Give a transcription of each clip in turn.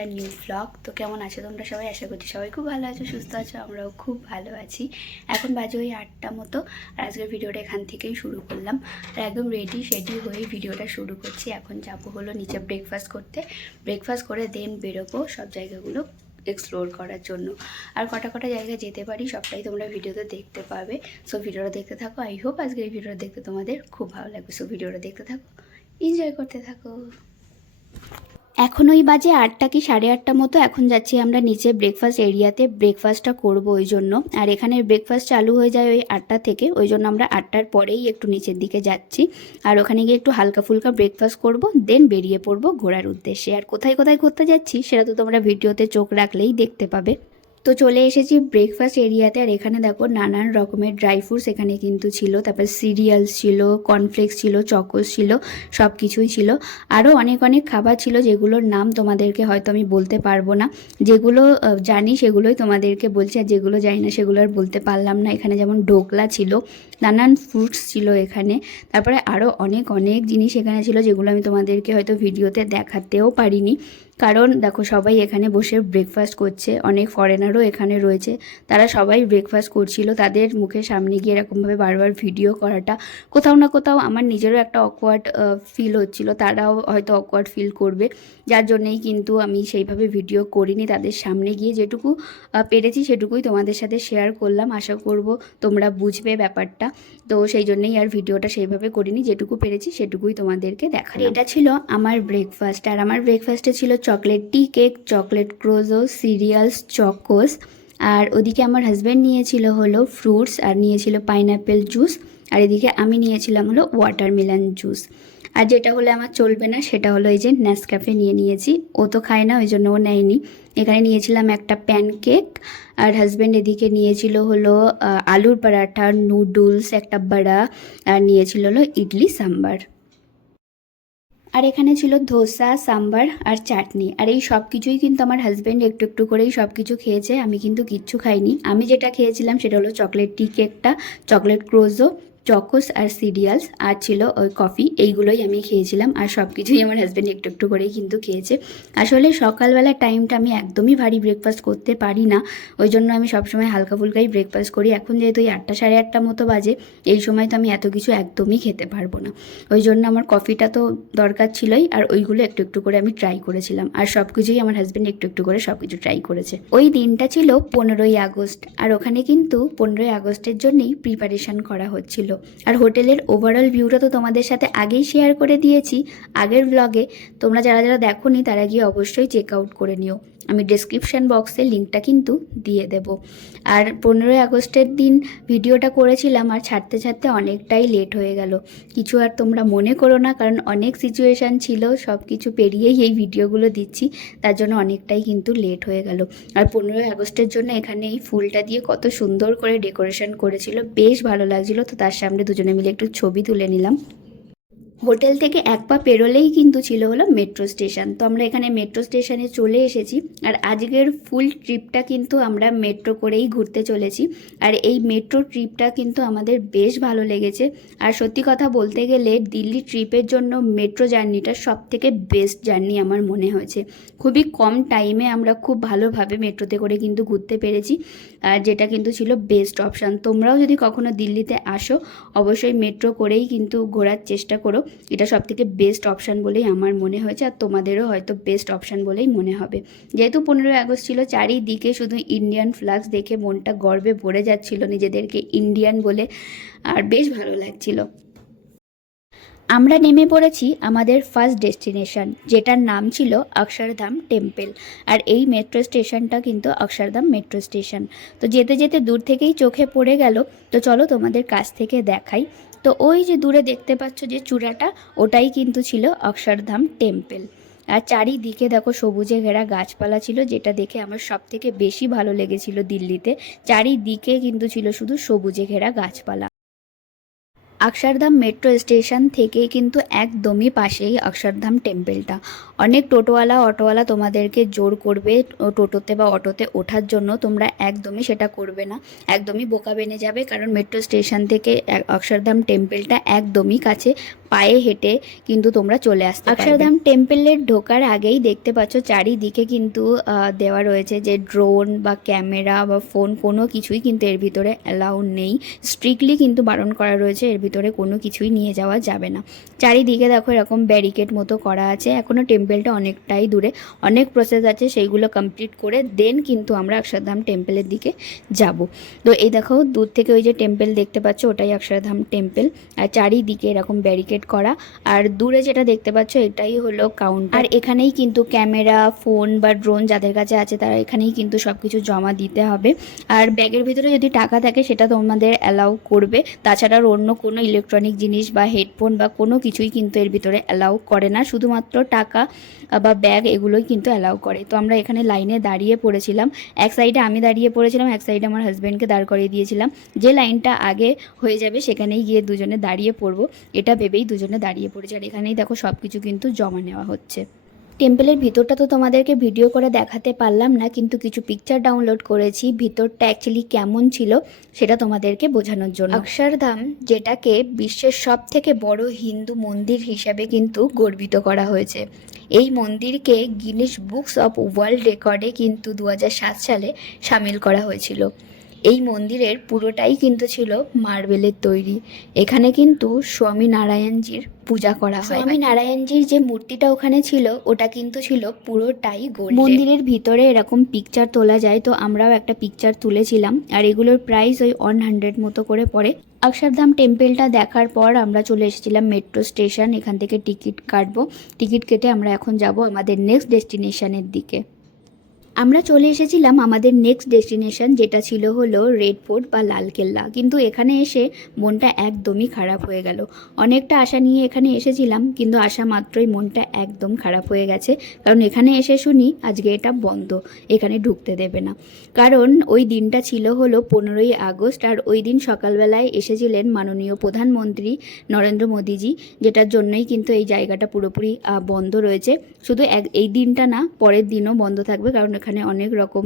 Another new blog. তো কেমন আছো তোমরা সবাই? আশা করছি সবাই খুব ভালো আছো, সুস্থ আছো। আমরাও খুব ভালো আছি। এখন বাজে ওই 8টা মতো। আর আজকের ভিডিওটা এখান থেকেই শুরু করলাম। আর একদম রেডি হয়ে ভিডিওটা শুরু করছি। এখন যাবো হলো নিচে ব্রেকফাস্ট করতে। ব্রেকফাস্ট করে দেন বেরোবো সব জায়গাগুলো এক্সপ্লোর করার জন্য। আর কটা জায়গায় যেতে পারি সবটাই তোমরা ভিডিওতে দেখতে পাবে। সো ভিডিওটা দেখতে থাকো। আই হোপ আজকের এই ভিডিওটা দেখতে তোমাদের খুব ভালো লাগবে। সো ভিডিওটা দেখতে থাকো, এনজয় করতে থাকো। এখন ওই বাজে 8টা কি 8:30 মতো। এখন যাচ্ছি আমরা নিচে ব্রেকফাস্ট এরিয়াতে, ব্রেকফাস্টটা করব ওই জন্য। আর এখানে ব্রেকফাস্ট চালু হয়ে যায় ওই 8টা থেকে, ওই জন্য আমরা 8টার পরেই একটু নিচের দিকে যাচ্ছি। আর ওখানে গিয়ে একটু হালকা ফুলকা ব্রেকফাস্ট করব, দেন বেরিয়ে পড়বো ঘোরার উদ্দেশ্যে। আর কোথায় ঘুরতে যাচ্ছি সেটা তো তোমরা ভিডিওতে চোখ রাখলেই দেখতে পাবে। তো চলে এসেছি ব্রেকফাস্ট এরিয়াতে। আর এখানে দেখো নানান রকমের ড্রাই ফ্রুটস এখানে কিন্তু ছিল, তারপর সিরিয়ালস ছিল, কর্নফ্লেক্স ছিল, চকোস ছিল, সব কিছুই ছিল। আরও অনেক খাবার ছিল যেগুলোর নাম তোমাদেরকে হয়তো আমি বলতে পারবো না। যেগুলো জানি সেগুলোই তোমাদেরকে বলছি, আর যেগুলো জানি না সেগুলো আর বলতে পারলাম না। এখানে যেমন ঢোকলা ছিল, নানান ফ্রুটস ছিল এখানে। তারপরে আরও অনেক জিনিস এখানে ছিল যেগুলো আমি তোমাদেরকে হয়তো ভিডিওতে দেখাতেও পারিনি। কারণ দেখো সবাই এখানে বসে ব্রেকফাস্ট করছে, অনেক ফরেনারও এখানে রয়েছে, তারা সবাই ব্রেকফাস্ট করছিল। তাদের মুখের সামনে গিয়ে এরকমভাবে বারবার ভিডিও করাটা কোথাও না কোথাও আমার নিজেরও একটা অকওয়ার্ড ফিল হচ্ছিল, তারাও হয়তো অকওয়ার্ড ফিল করবে। যার জন্যেই কিন্তু আমি সেইভাবে ভিডিও করিনি, তাদের সামনে গিয়ে যেটুকু পেরেছি সেটুকুই তোমাদের সাথে শেয়ার করলাম। আশা করব তোমরা বুঝবে ব্যাপারটা। তো সেই জন্যেই আর ভিডিওটা সেইভাবে করিনি, যেটুকু পেরেছি সেটুকুই তোমাদেরকে দেখালাম। এটা ছিল আমার ব্রেকফাস্ট। আর আমার ব্রেকফাস্টে ছিল চকলেট টি কেক, চকলেট ক্রোজো, সিরিয়ালস, চকোস। আর ওদিকে আমার হাজব্যান্ড নিয়েছিল হলো ফ্রুটস, আর নিয়েছিল পাইনঅ্যাপেল জুস। আর এদিকে আমি নিয়েছিলাম হলো ওয়াটারমেলন জুস। আর যেটা হলে আমার চলবে না সেটা হলো এই যে নেসক্যাফে নিয়েছি। ও তো খায় না, ওই জন্য ও নেয়নি। এখানে নিয়েছিলাম একটা প্যানকেক। আর হাজব্যান্ড এদিকে নিয়েছিল হলো আলুর পরাঠা, নুডলস, একটা বড়া। আর নিয়েছিল হলো ইডলি সাম্বার। আর এখানে ছিল ধোসা, সাম্বার আর চাটনি। আর এই সব কিছুই কিন্তু আমার হাজব্যান্ড একটু করেই সব কিছু খেয়েছে, আমি কিন্তু কিচ্ছু খাইনি। আমি যেটা খেয়েছিলাম সেটা হলো চকলেট টি কেকটা, চকলেট ক্রোজো, চকোস আর সিরিয়ালস, আর ছিল ওই কফি। এইগুলোই আমি খেয়েছিলাম। আর সব কিছুই আমার হাজব্যান্ড একটু করেই কিন্তু খেয়েছে। আসলে সকালবেলার টাইমটা আমি একদমই ভারী ব্রেকফাস্ট করতে পারি না, ওই জন্য আমি সবসময় হালকা ফুলকাই ব্রেকফাস্ট করি। এখন যেহেতু এই 8টা 8:30 মতো বাজে, এই সময় তো আমি এত কিছু একদমই খেতে পারবো না। ওই জন্য আমার কফিটা তো দরকার ছিলই, আর ওইগুলো একটু করে আমি ট্রাই করেছিলাম। আর সব কিছুই আমার হাজব্যান্ড একটু করে সব কিছু ট্রাই করেছে। ওই দিনটা ছিল 15ই আগস্ট। আর ওখানে কিন্তু 15ই আগস্টের জন্যই প্রিপারেশন করা হচ্ছিল। আর হোটেলের ওভারঅল ভিউটা তো তোমাদের সাথে আগেই শেয়ার করে দিয়েছি আগের ব্লগে। তোমরা যারা দেখোনি তারা গিয়ে অবশ্যই চেক আউট করে নিও। আমি ডেসক্রিপশান বক্সে লিঙ্কটা কিন্তু দিয়ে দেব। আর 15ই আগস্টের দিন ভিডিওটা করেছিলাম, আর ছাড়তে অনেকটাই লেট হয়ে গেল। কিছু আর তোমরা মনে করো না, কারণ অনেক সিচুয়েশান ছিল, সব কিছু পেরিয়েই এই ভিডিওগুলো দিচ্ছি, তার জন্য অনেকটাই কিন্তু লেট হয়ে গেল। আর 15ই আগস্টের জন্য এখানে এই ফুলটা দিয়ে কত সুন্দর করে ডেকোরেশন করেছিল, বেশ ভালো লাগছিল। তো তার সামনে দুজনে মিলে একটু ছবি তুলে নিলাম। হোটেল থেকে এক পা পেরোলেই কিন্তু ছিল হলো মেট্রো স্টেশন। তো আমরা এখানে মেট্রো স্টেশনে চলে এসেছি। আর আজকের ফুল ট্রিপটা কিন্তু আমরা মেট্রো করেই ঘুরতে চলেছি। আর এই মেট্রো ট্রিপটা কিন্তু আমাদের বেশ ভালো লেগেছে। আর সত্যি কথা বলতে গেলে দিল্লি ট্রিপের জন্য মেট্রো জার্নিটা সব থেকে বেস্ট জার্নি আমার মনে হয়েছে। খুবই কম টাইমে আমরা খুব ভালোভাবে মেট্রোতে করে কিন্তু ঘুরতে পেরেছি, আর যেটা কিন্তু ছিল বেস্ট অপশান। তোমরাও যদি কখনো দিল্লিতে আসো অবশ্যই মেট্রো করেই কিন্তু ঘোরার চেষ্টা করো। এটা সবথেকে বেস্ট অপশান বলেই আমার মনে হয়েছে, আর তোমাদেরও হয়তো বেস্ট অপশান বলেই মনে হবে। যেহেতু 15ই আগস্ট ছিল, চারিদিকে শুধু ইন্ডিয়ান ফ্ল্যাগস দেখে মনটা গর্বে ভরে যাচ্ছিল নিজেদেরকে ইন্ডিয়ান বলে, আর বেশ ভালো লাগছিল। আমরা নেমে পড়েছি আমাদের ফার্স্ট ডেস্টিনেশন, যেটার নাম ছিল অক্ষরধাম টেম্পল। আর এই মেট্রো স্টেশনটা কিন্তু অক্ষরধাম মেট্রো স্টেশন। তো যেতে দূর থেকেই চোখে পড়ে গেল। তো চলো তোমাদের কাছ থেকে দেখাই। তো ওই যে দূরে দেখতে পাচ্ছ যে চূড়াটা, ওটাই কিন্তু ছিল অক্ষরধাম টেম্পল। আর চারিদিকে দেখো সবুজে ঘেরা গাছপালা ছিল, যেটা দেখে আমার সব থেকে বেশি ভালো লেগেছিল দিল্লিতে। চারিদিকে কিন্তু ছিল শুধু সবুজে ঘেরা গাছপালা। অক্ষরধাম মেট্রো স্টেশন থেকে কিন্তু একদমই পাশেই অক্ষরধাম টেম্পলটা। অনেক টোটোওয়ালা অটোওয়ালা তোমাদেরকে জোর করবে টোটোতে বা অটোতে ওঠার জন্য, তোমরা একদমই সেটা করবে না, একদমই বোকা বেনে যাবে। কারণ মেট্রো স্টেশন থেকে অক্ষরধাম টেম্পলটা একদমই কাছে, পায়ে হেঁটে কিন্তু তোমরা চলে আসতে পারবে। অক্ষরধাম টেম্পলের ঢোকার আগেই দেখতে পাচ্ছ চারিদিকে কিন্তু দেওয়া রয়েছে যে ড্রোন বা ক্যামেরা বা ফোন কোনো কিছুই কিন্তু এর ভিতরে অ্যালাউ নেই, স্ট্রিক্টলি কিন্তু বারণ করা রয়েছে, এর ভিতরে কোনো কিছুই নিয়ে যাওয়া যাবে না। চারিদিকে দেখো এরকম ব্যারিকেড মতো করা আছে। এখনও টেম্পলটা অনেকটাই দূরে, অনেক প্রসেস আছে, সেইগুলো কমপ্লিট করে দেন কিন্তু আমরা অক্ষরধাম টেম্পলের দিকে যাব। তো এই দেখো দূর থেকে ওই যে টেম্পল দেখতে পাচ্ছ ওটাই অক্ষরধাম টেম্পল, আর চারিদিকে এরকম ব্যারিকেড করা। আর দূরে যেটা দেখতে পাচ্ছ এটাই হলো কাউন্টার। আর এখানেই কিন্তু ক্যামেরা, ফোন বা ড্রোন যাদের কাছে আছে তারা এখানেই কিন্তু সব কিছু জমা দিতে হবে। আর ব্যাগের ভিতরে যদি টাকা থাকে সেটা তোমাদের অ্যালাউ করবে, তাছাড়া অন্য কোনো ইলেকট্রনিক জিনিস বা হেডফোন বা কোনো কিছুই কিন্তু এর ভিতরে অ্যালাউ করে না, শুধুমাত্র টাকা বা ব্যাগ এগুলোই কিন্তু অ্যালাউ করে। তো আমরা এখানে লাইনে দাঁড়িয়ে পড়েছিলাম, এক সাইডে আমি দাঁড়িয়ে পড়েছিলাম, এক সাইডে আমার হাজব্যান্ডকে দাঁড় করিয়ে দিয়েছিলাম। যে লাইনটা আগে হয়ে যাবে সেখানেই গিয়ে দুজনে দাঁড়িয়ে পড়বো, এটা ভেবেই দুজনে দাঁড়িয়ে পড়েছি। আর এখানেই দেখো সব কিছু কিন্তু জমা নেওয়া হচ্ছে। টেম্পলের ভিতরটা তো তোমাদেরকে ভিডিও করে দেখাতে পারলাম না, কিন্তু কিছু পিকচার ডাউনলোড করেছি ভিতরটা অ্যাকচুয়ালি কেমন ছিল সেটা তোমাদেরকে বোঝানোর জন্য। অক্ষরধাম যেটাকে বিশ্বের সবথেকে বড় হিন্দু মন্দির হিসাবে কিন্তু গর্বিত করা হয়েছে। এই মন্দিরকে গিনেস বুকস অফ ওয়ার্ল্ড রেকর্ডে কিন্তু 2007 সালে সামিল করা হয়েছিল। এই মন্দিরের পুরোটাই কিন্তু ছিল মার্বেলের তৈরি। এখানে কিন্তু স্বামী নারায়ণজির পূজা করা হয়। স্বামী নারায়ণজির যে মূর্তিটা ওখানে ছিল ওটা কিন্তু ছিল পুরোটাই গোল্ড। মন্দিরের ভিতরে এরকম পিকচার তোলা যায়, তো আমরাও একটা পিকচার তুলেছিলাম। আর এগুলোর প্রাইস ওই 100 মতো করে পড়ে। অক্ষরধাম টেম্পলটা দেখার পর আমরা চলে এসেছিলাম মেট্রো স্টেশন, এখান থেকে টিকিট কাটবো। টিকিট কেটে আমরা এখন যাব আমাদের নেক্সট ডেস্টিনেশনের দিকে। আমরা চলে এসেছিলাম আমাদের নেক্সট ডেস্টিনেশন, যেটা ছিল হলো রেড ফোর্ট বা লালকেল্লা। কিন্তু এখানে এসে মনটা একদমই খারাপ হয়ে গেল। অনেকটা আশা নিয়ে এখানে এসেছিলাম, কিন্তু আসা মাত্রই মনটা একদম খারাপ হয়ে গেছে। কারণ এখানে এসে শুনি আজকে এটা বন্ধ, এখানে ঢুকতে দেবে না। কারণ ওই দিনটা ছিল হলো 15ই আগস্ট, আর ওই দিন সকালবেলায় এসেছিলেন মাননীয় প্রধানমন্ত্রী নরেন্দ্র মোদীজি, যেটার জন্যই কিন্তু এই জায়গাটা পুরোপুরি বন্ধ রয়েছে। শুধু এই দিনটা না, পরের দিনও বন্ধ থাকবে, কারণ এখানে অনেক রকম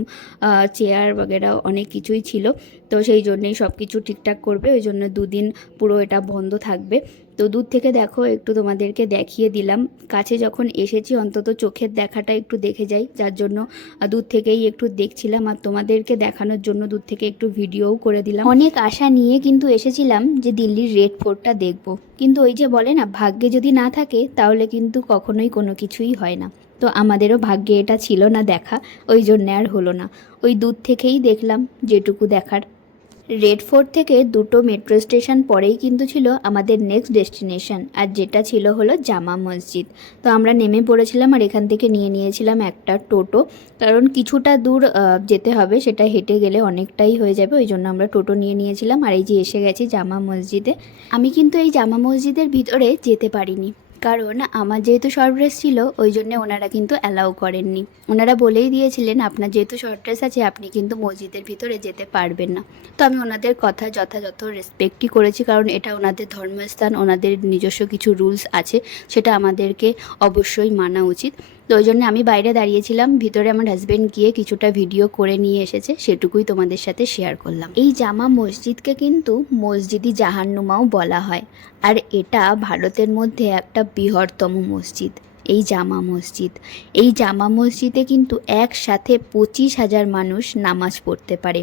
চেয়ার বগেরা অনেক কিছুই ছিল। তো সেই জন্যেই সব কিছু ঠিকঠাক করবে, ওই জন্য 2 দিন পুরো এটা বন্ধ থাকবে। তো দূর থেকে দেখো একটু তোমাদেরকে দেখিয়ে দিলাম, কাছে যখন এসেছি অন্তত চোখের দেখাটা একটু দেখে যাই, যার জন্য দূর থেকেই একটু দেখছিলাম। আর তোমাদেরকে দেখানোর জন্য দূর থেকে একটু ভিডিওও করে দিলাম। অনেক আশা নিয়ে কিন্তু এসেছিলাম যে দিল্লির রেড ফোর্টটা দেখব, কিন্তু ওই যে বলে না, ভাগ্যে যদি না থাকে তাহলে কিন্তু কখনোই কোনো কিছুই হয় না। তো আমাদেরও ভাগ্যে এটা ছিল না দেখা, ওই জন্যে আর হলো না। ওই দূর থেকেই দেখলাম যেটুকু দেখার। রেড ফোর্ট থেকে 2টো মেট্রো স্টেশন পরেই কিন্তু ছিল আমাদের নেক্সট ডেস্টিনেশন, আর যেটা ছিল হলো জামা মসজিদ। তো আমরা নেমে পড়েছিলাম, আর এখান থেকে নিয়ে নিয়েছিলাম একটা টোটো, কারণ কিছুটা দূর যেতে হবে, সেটা হেঁটে গেলে অনেকটাই হয়ে যাবে, ওই জন্য আমরা টোটো নিয়ে নিয়েছিলাম। আর এই যে এসে গেছি জামা মসজিদে। আমি কিন্তু এই জামা মসজিদের ভিতরে যেতে পারিনি, কারণ আমার যেহেতু শর্ট ড্রেস ছিল ওই জন্য ওনারা কিন্তু অ্যালাউ করেননি। ওনারা বলেই দিয়েছিলেন আপনার যেহেতু শর্ট ড্রেস আছে আপনি কিন্তু মসজিদের ভিতরে যেতে পারবেন না। তো আমি ওনাদের কথা যথাযথ রেসপেক্টই করেছি, কারণ এটা ওনাদের ধর্মস্থান, ওনাদের নিজস্ব কিছু রুলস আছে, সেটা আমাদেরকে অবশ্যই মানা উচিত। তো ওই জন্য আমি বাইরে দাঁড়িয়েছিলাম, ভিতরে আমার হাজব্যান্ড গিয়ে কিছুটা ভিডিও করে নিয়ে এসেছে, সেটুকুই তোমাদের সাথে শেয়ার করলাম। এই জামা মসজিদকে কিন্তু মসজিদি জাহান্নুমাও বলা হয়, আর এটা ভারতের মধ্যে একটা বৃহত্তম মসজিদ এই জামা মসজিদ। এই জামা মসজিদে কিন্তু একসাথে 25,000 মানুষ নামাজ পড়তে পারে।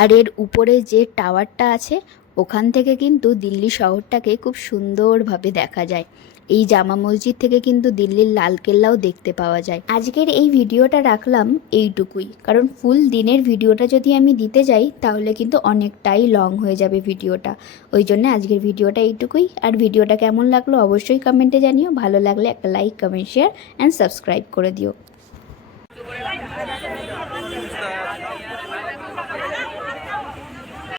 আর এর উপরে যে টাওয়ারটা আছে ওখান থেকে কিন্তু দিল্লি শহরটাকে খুব সুন্দরভাবে দেখা যায়। এই জামা মসজিদ থেকে কিন্তু দিল্লির লালকেল্লাও দেখতে পাওয়া যায়। আজকের এই ভিডিওটা রাখলাম এইটুকুই, কারণ ফুল দিনের ভিডিওটা যদি আমি দিতে যাই তাহলে কিন্তু অনেকটাই লং হয়ে যাবে ভিডিওটা, ওই জন্য আজকের ভিডিওটা এইটুকুই। আর ভিডিওটা কেমন লাগলো অবশ্যই কমেন্টে জানিও, ভালো লাগলে একটা like, comment, share and subscribe করে দিও।